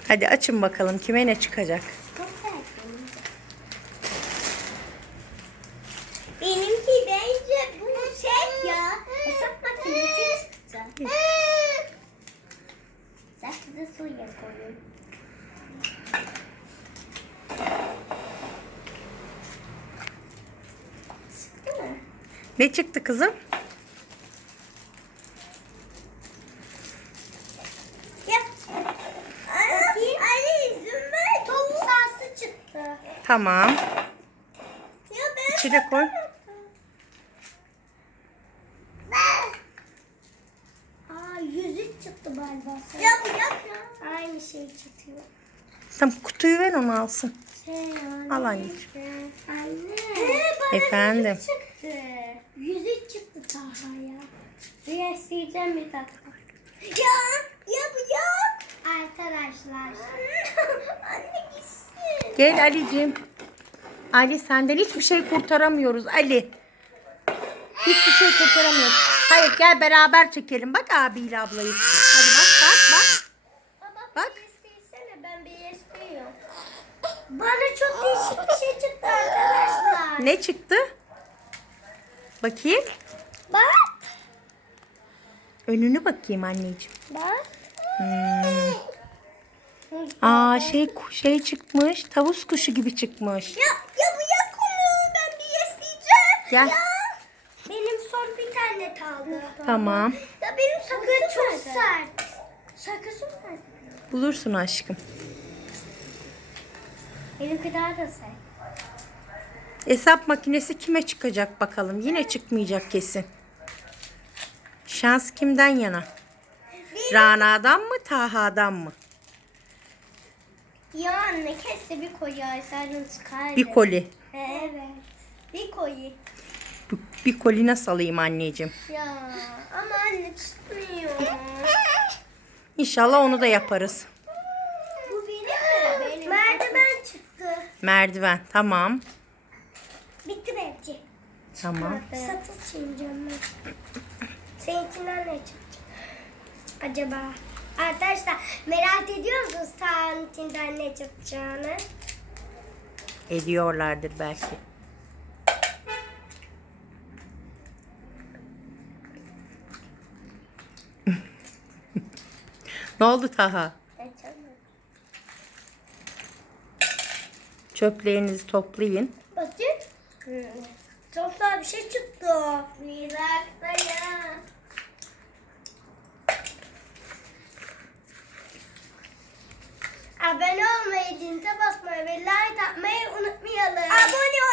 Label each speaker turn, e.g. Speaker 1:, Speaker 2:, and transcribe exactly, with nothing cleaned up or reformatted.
Speaker 1: Hadi açın bakalım kime ne çıkacak.
Speaker 2: Benimki bence bu şey ya. Hesap makinesi çıktı. Sakızı suya koyun. Çıktı mı?
Speaker 1: Ne çıktı kızım?
Speaker 2: Ya. Ali, Ali zümbe top sahası çıktı.
Speaker 1: Tamam.
Speaker 2: Ya ben
Speaker 1: İçine koy.
Speaker 2: Aa yüzük çıktı galiba. Ya bu yap ya. Aynı şey çıkıyor.
Speaker 1: Tamam kutuyu ver onu alsın.
Speaker 2: Şey yani.
Speaker 1: Al anneciğim.
Speaker 2: Anne. Ee, bana
Speaker 1: Efendim?
Speaker 2: yüzük çıktı. Yüzük çıktı Taha'ya. Bir isteyeceğim bir dakika. Ya ya bu ya. Arkadaşlar. Anne gitsin.
Speaker 1: Gel Ali'cim. Ali senden hiçbir şey kurtaramıyoruz Ali. Hiçbir şey kurtaramıyoruz. Hayır gel beraber çekelim. Bak abiyle ablayı. Hadi bak bak bak.
Speaker 2: Baba
Speaker 1: Bak.
Speaker 2: bir istesene ben bir istiyorum. Bana çok değişik bir şey çıktı arkadaşlar.
Speaker 1: Ne çıktı? Bakayım.
Speaker 2: Bak.
Speaker 1: Önünü bakayım anneciğim.
Speaker 2: Bak.
Speaker 1: Hmm. Aa şey şey çıkmış. Tavus kuşu gibi çıkmış.
Speaker 2: Ya ya bu ya konu ben bir isteyeceğim.
Speaker 1: Gel.
Speaker 2: Ya. Benim son bir tane kaldı.
Speaker 1: Tamam.
Speaker 2: Ya benim sakız çok sert. Sakızım nerede?
Speaker 1: Bulursun aşkım.
Speaker 2: Benimki daha da sert.
Speaker 1: Hesap makinesi kime çıkacak bakalım. Yine çıkmayacak kesin. Şans kimden yana? Rana'dan mı Taha'dan mı?
Speaker 2: Ya anne keşke bir koyu aysaydın çıkardı.
Speaker 1: Bir koli.
Speaker 2: Evet. Bir koyu.
Speaker 1: Bir, bir koli nasıl alayım anneciğim?
Speaker 2: Ya ama anne çıkmıyor.
Speaker 1: İnşallah onu da yaparız.
Speaker 2: Bu benim mi? Benim. Merdiven çıktı.
Speaker 1: Merdiven. Tamam.
Speaker 2: Bitti bence.
Speaker 1: Tamam.
Speaker 2: Satış çekeceğim ben. Seninkinden ne çıkacak? Acaba? Arkadaşlar merak ediyor musunuz sahanın içinden ne çıkacağını?
Speaker 1: Ediyorlardır belki. Ne oldu Taha? Çöplerinizi toplayın.
Speaker 2: Bakın. Çok güzel bir şey çıktı. Bir dakika ya. Abone olmayı, zile basmayı ve like atmayı unutmayalım. Abone